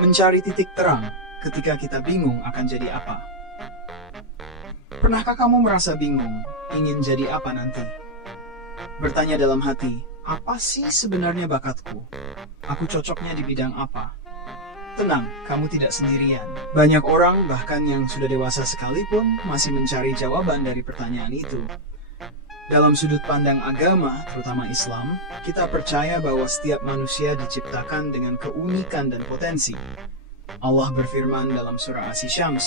Mencari titik terang ketika kita bingung akan jadi apa. Pernahkah kamu merasa bingung, ingin jadi apa nanti? Bertanya dalam hati, apa sih sebenarnya bakatku? Aku cocoknya di bidang apa? Tenang, kamu tidak sendirian. Banyak orang, bahkan yang sudah dewasa sekalipun, masih mencari jawaban dari pertanyaan itu. Dalam sudut pandang agama, terutama Islam, kita percaya bahwa setiap manusia diciptakan dengan keunikan dan potensi. Allah berfirman dalam surah Asy-Syams,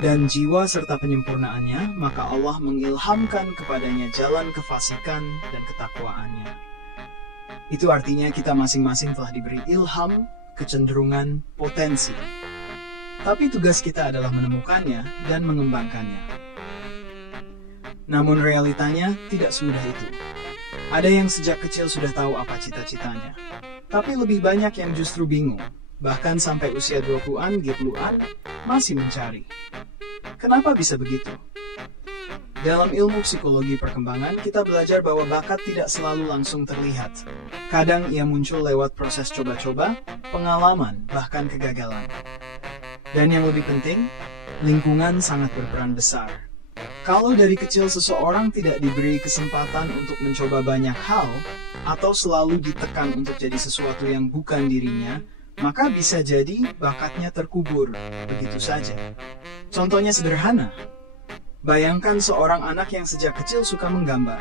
"Dan jiwa serta penyempurnaannya, maka Allah mengilhamkan kepadanya jalan kefasikan dan ketakwaannya." Itu artinya kita masing-masing telah diberi ilham, kecenderungan, potensi. Tapi tugas kita adalah menemukannya dan mengembangkannya. Namun realitanya tidak semudah itu. Ada yang sejak kecil sudah tahu apa cita-citanya. Tapi lebih banyak yang justru bingung. Bahkan sampai usia 20-an, 30-an, masih mencari. Kenapa bisa begitu? Dalam ilmu psikologi perkembangan, kita belajar bahwa bakat tidak selalu langsung terlihat. Kadang ia muncul lewat proses coba-coba, pengalaman, bahkan kegagalan. Dan yang lebih penting, lingkungan sangat berperan besar. Kalau dari kecil seseorang tidak diberi kesempatan untuk mencoba banyak hal, atau selalu ditekan untuk jadi sesuatu yang bukan dirinya, maka bisa jadi bakatnya terkubur begitu saja. Contohnya sederhana. Bayangkan seorang anak yang sejak kecil suka menggambar.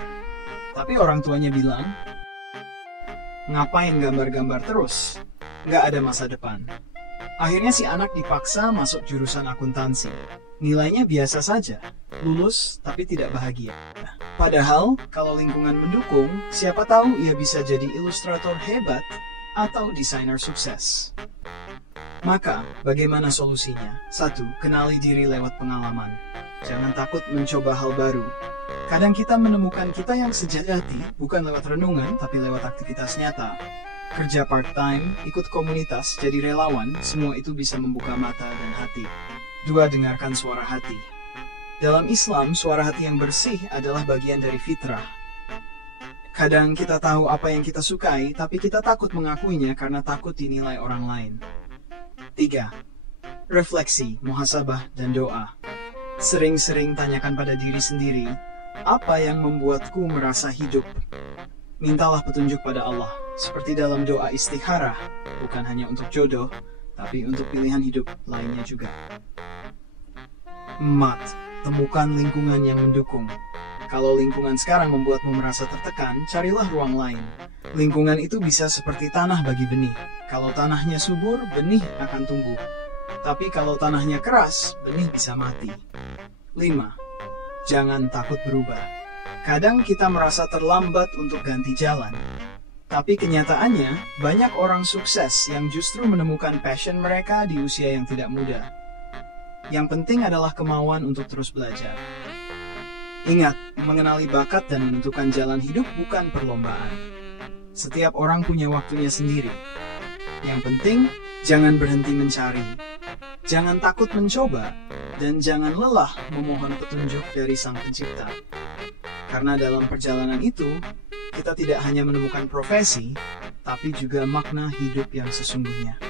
Tapi orang tuanya bilang, "Ngapain gambar-gambar terus? Nggak ada masa depan." Akhirnya si anak dipaksa masuk jurusan akuntansi. Nilainya biasa saja, lulus tapi tidak bahagia. Padahal, kalau lingkungan mendukung, siapa tahu ia bisa jadi ilustrator hebat atau desainer sukses. Maka, bagaimana solusinya? 1. Kenali diri lewat pengalaman. Jangan takut mencoba hal baru. Kadang kita menemukan kita yang sejati bukan lewat renungan, tapi lewat aktivitas nyata. Kerja part-time, ikut komunitas, jadi relawan, semua itu bisa membuka mata dan hati. 2. Dengarkan suara hati. Dalam Islam, suara hati yang bersih adalah bagian dari fitrah. Kadang kita tahu apa yang kita sukai, tapi kita takut mengakuinya karena takut dinilai orang lain. 3. Refleksi, muhasabah, dan doa. Sering-sering tanyakan pada diri sendiri, apa yang membuatku merasa hidup? Mintalah petunjuk pada Allah, seperti dalam doa istikharah, bukan hanya untuk jodoh, tapi untuk pilihan hidup lainnya juga. 4. Temukan lingkungan yang mendukung. Kalau lingkungan sekarang membuatmu merasa tertekan, carilah ruang lain. Lingkungan itu bisa seperti tanah bagi benih. Kalau tanahnya subur, benih akan tumbuh. Tapi kalau tanahnya keras, benih bisa mati. 5. Jangan takut berubah. Kadang kita merasa terlambat untuk ganti jalan. Tapi kenyataannya, banyak orang sukses yang justru menemukan passion mereka di usia yang tidak muda. Yang penting adalah kemauan untuk terus belajar. Ingat, mengenali bakat dan menentukan jalan hidup bukan perlombaan. Setiap orang punya waktunya sendiri. Yang penting, jangan berhenti mencari. Jangan takut mencoba, dan jangan lelah memohon petunjuk dari Sang Pencipta. Karena dalam perjalanan itu, kita tidak hanya menemukan profesi, tapi juga makna hidup yang sesungguhnya.